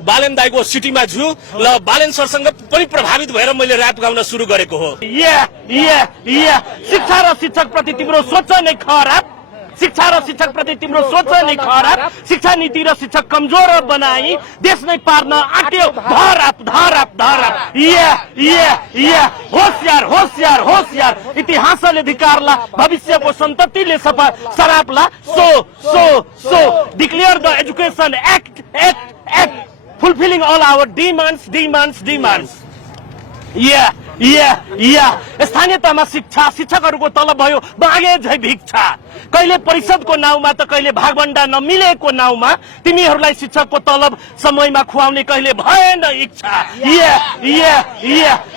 बालेन दाईको सिटीमा छु ल बालेन सरसँग पनि प्रभावित भएर मैले र्याप गाउन सुरु गरेको हो। शिक्षा र शिक्षक प्रति तिम्रो सोच नै खराब, शिक्षा र शिक्षक प्रति तिम्रो सोच नै खराब, शिक्षा नीति र शिक्षक कमजोर बनाई देश नै पार्न आट्यो धराप धराप धराप। होशियार होशियार होशियार इतिहासले धिकारला, भविष्यको सन्ततिले सरापला। So declare the education act fulfilling all our demands. स्थानीय तहमा शिक्षकहरूको तलब भयो मागे झै भिक्षा। कहिले परिषदको नाउँमा त कहिले भागभण्डा नमिलेको नाउँमा तिमीहरूलाई शिक्षकको तलब समयमा खुवाउने कहिले भएन इच्छा।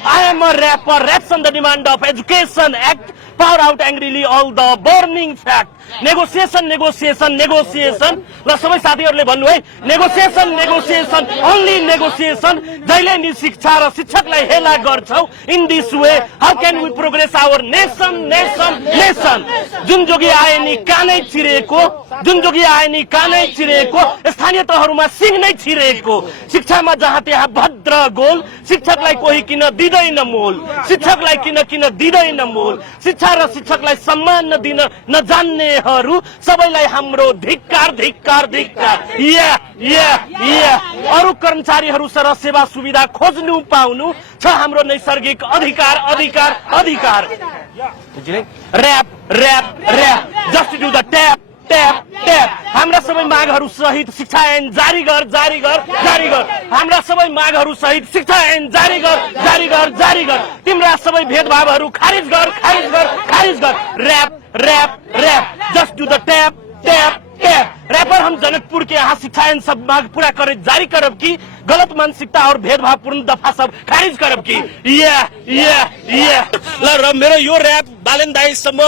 I am a rapper, raps on the demand of education act, pour out angrily all the burning fact. Negotiation र सबै साथीहरूले भन्नु है, नेगोसिएसन ओन्ली नेगोसिएसन। जहिले नि शिक्षा र शिक्षकलाई हेला गर्छौ in this way how can we progress our nation. जुन जोगी आए नि कानै चिरेको, स्थानीय तहहरूमा सिंह नै छिरेको। शिक्षामा जहाँ त्यहाँ भद्र गोल, शिक्षकलाई कोही किन दिँदैन मोल, शिक्षा र शिक्षकलाई सम्मान दिन नजान्नेहरू सबैलाई हाम्रो धिक्कार। अरू कर्मचारीहरू सर सेवा सुविधा खोज्नु पाउनु छ हाम्रो नैसर्गिक अधिकार। Rap just do the tap. हाम्रा सबै मागहरू सहित शिक्षा ऐन जारी गर। हाम्रा सबै मागहरू सहित शिक्षा ऐन जारी गर। तिम्रा सबै भेदभावहरू खारिज गर। Rap just do the tap. Rapper हम जनकपुर के यहाँ शिक्षा ऐन सब मांग पूरा करे जारी करब की, गलत मानसिकता और भेदभावपूर्ण दफा सब खारिज करब की। ल मेरो यो र्याप बालेन दाईसम्म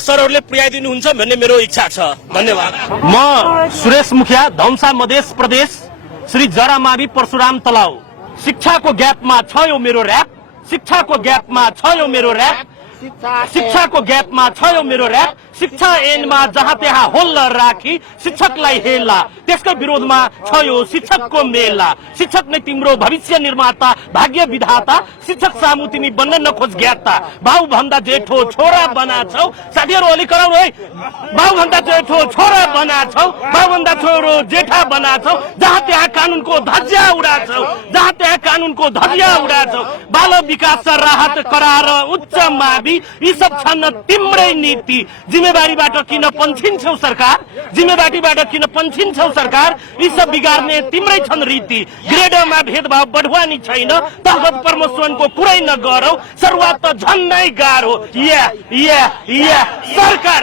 सरहरूले पुर्याइदिनुहुन्छ भन्ने मेरो इच्छा छ। धन्यवाद। म सुरेश मुखिया, धौमसा मधेस प्रदेश, श्री जरामावी परशुराम तलाउ। शिक्षाको ग्यापमा छ यो मेरो र्याप। शिक्षा ऐनमा जहाँ त्यहाँ होल्ल राखी शिक्षकलाई हेला, त्यसकै विरोधमा छ यो शिक्षकको मेला। शिक्षक नै तिम्रो भविष्य निर्माता, भाग्य विधाता। शिक्षक सामु तिमी बन्न नखोज ज्ञाता। बाउ भन्दा जेठो छोरा बनाछौ। साथीहरू अलि कराउनु है। बाउ भन्दा जेठो छोरा बनाछौ, बाउ भन्दा छोरो जेठा बनाछौ। जहाँ त्यहाँ कानूनको धज्जा उडाछौ। बाल विकास राहत करार उच्च मावि, यी सब छन् तिम्रै नीति। जिम्मेवारीबाट किन पन्छिन्छौ सरकार, यी सब बिगार्ने तिम्रै छन् रीति। ग्रेडमा भेदभाव बढुवानी छैन, तहगत प्रमोसनको कुरै नगरौ, सुरुवात त झन्नै गाह्रो। सरकार